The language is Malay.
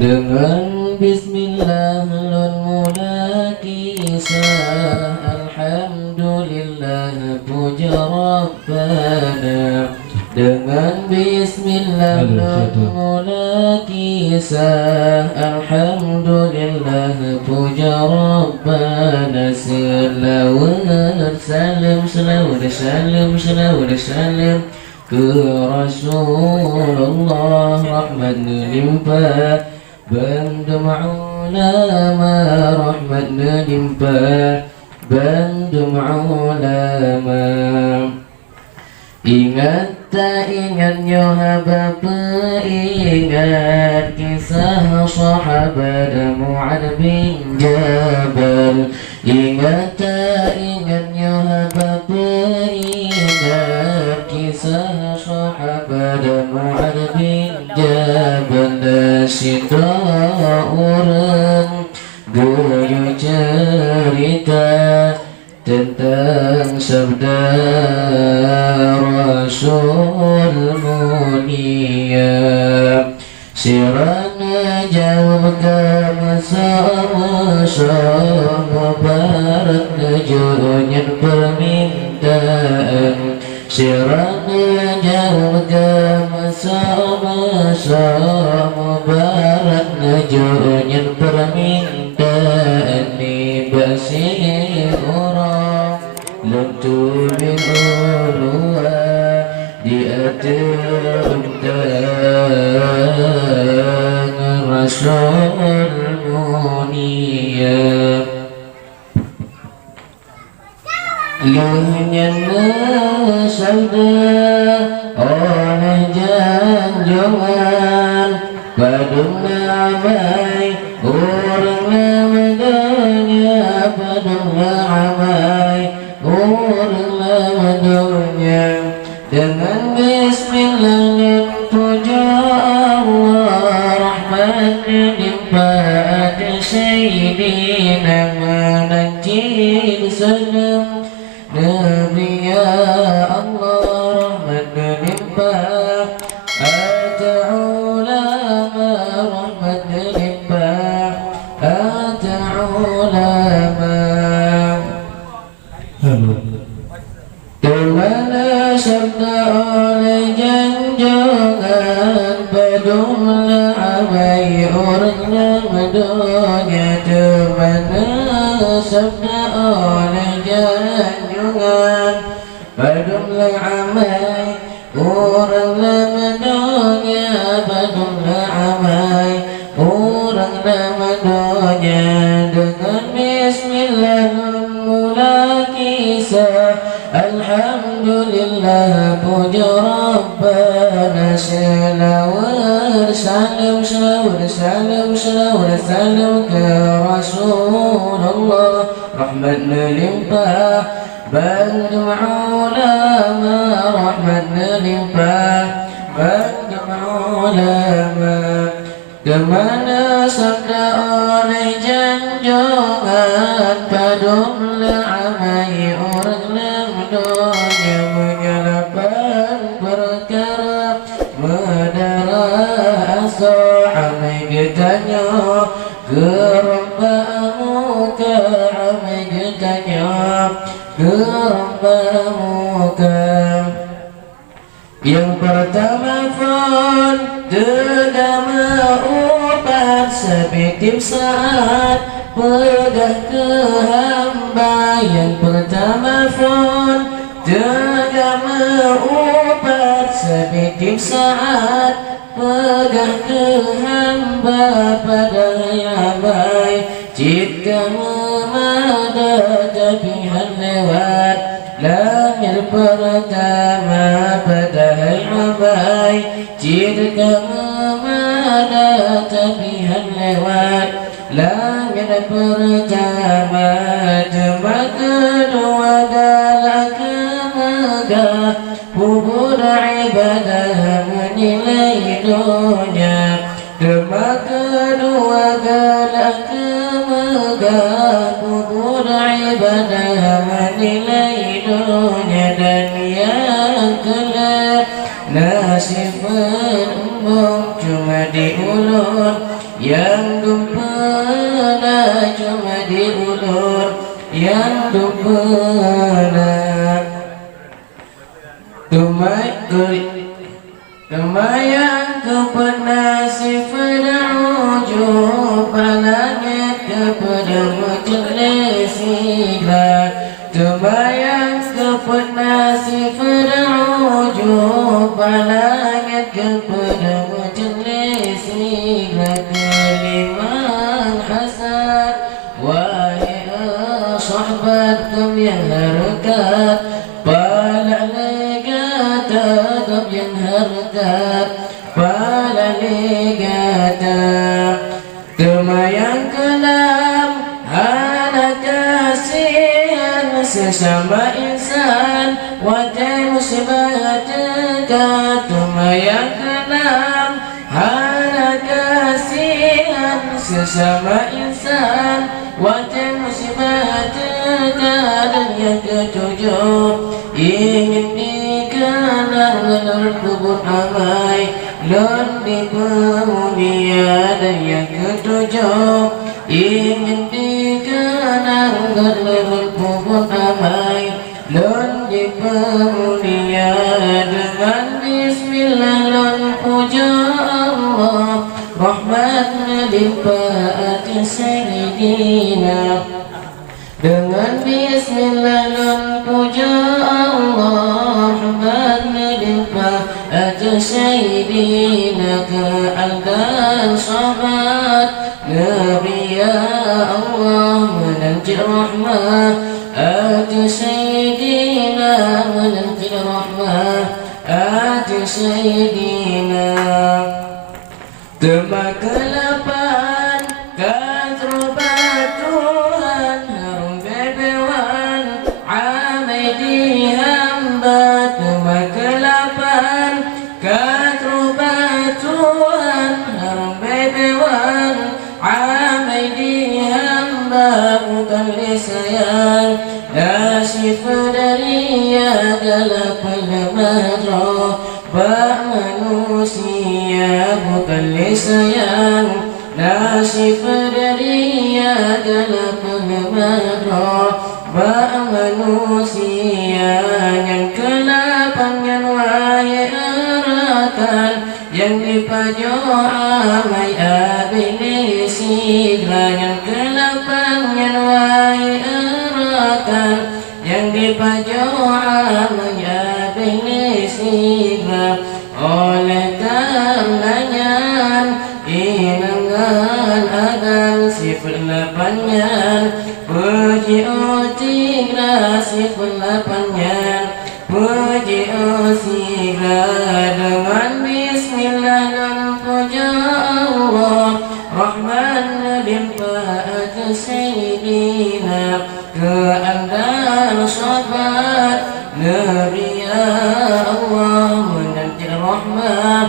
Dengan bismillah lun mula kisah, alhamdulillah puja Rabbana. Dengan bismillah lun mula kisah, alhamdulillah puja Rabbana. Selawat salam, selawat salam, selawat salam ke Rasulullah, rahmat limpah bantu ulama, rahmat limpah bantu ulama. Ingat tak ingat nyohaba ingat kisah sahabat Mu'adz bin Jabal. Ingat tak ingat nyohaba ingat kisah sahabat Mu'adz bin Jabal. Sita orang goyo cerita tentang sabda Rasul mulia. Sirana jauh ke masa-masa mubarak najurnya permintaan. Sirana jauh ke masa-masa mubarak najurnya permintaan. Nibasi orang lentu bin ulua di atas Rasul mulia. Lunyana sabda oleh janjungan padung namai orang namadanya, padung namai orang namadanya. Dengan bismillah puja Allah, rahmat limpah sayyidina manajil salam Nabi ya Allah, rahmat limpah ata ulama, rahmat limpah ata ulama. Kemana sabda oleh janjangan padumlah abai orangnya madonya. Kemana sabda oleh janjangan padumlah abai orangnya madonya. Padumlah abai orangnya madonya. Dengan bismillah mula kisah, alhamdulillah puja Rabbana. Selawat salam, selawat salam, selawat salam ke Rasulullah, rahmat limpah bantu ulama, rahmat limpah bantu ulama. Kemana sabda oleh janjangan padumlah amai orang lemdonya. Menyalakan perkara medara asa amai getanya ke Rabbamuka, amai getanya ke Rabbamuka. Yang pertama fon dedama upat sepitim saat pedah ke hamba. Yang pertama fon dedama upat sepitim saat pedah ke hamba. Pada yabai jika memada tabihan lewat lahir pertama. Pada yabai jika memada tabihan lewat langit pertama. Demak kedua galak megah bubur ibadah menilai dunia. Demak kedua galak megah bubur ibadah menilai dunia. Dan yang kelak nasib umum cuma diulur yang dumpena cuma diulur, yang dumpena Kemayang kepada sifat ujub langit kepada majelis sigrat. Kemayang kepada sifat ujub langit kepada majelis sigrat. Keliman hasad wahai sahabatkum yang harkat, pala legata kau yang harkat, pala legata. Kemayang kelam anak kasihan sesama insan, wajah musibah dekat. Kemayang kelam anak kasihan sesama insan, wajah musibah dekat. Dan yang ketujuh ingin dikenal dengan kubur amai dan di pemulia. Dan yang ketujuh ingin dikenal dengan kubur amai dan di pemulia. Dengan bismillah dan puja Allah, rahmat limpah atas sayyidina. Dengan bismillah dan puja Allah, rahmat limpah atas sayyidina. Keadaan sahabat Nabi ya Allah, menanjil rahmah atas sayyidina, menanjil rahmah atas sayyidina. Tema ke-8 Katrubat Tuhan harum bebewan amai di hamba. Tema ke-8 Katrubat Tuhan harum bebewan amai di hamba. Bukan lisayang nasib dari agala pelmadro bak manusia. Bukan lisayang nasib dari agala pelmadro bak manusia. Yang ke-8 yang wahai erakan, yang dipajo amai abili sigra. Yang ke-8 yang wahai erakan, yang dipajo amai abili sigra. Oleh karenanya inangan agan sifat 8-nya, puji tigra sifat 8-nya, puji tigra. Dengan bismillah dan puja Allah, rahman limpah atas sayyidina. Keadaan sahabat Nabi ya Allah, menanti rahmat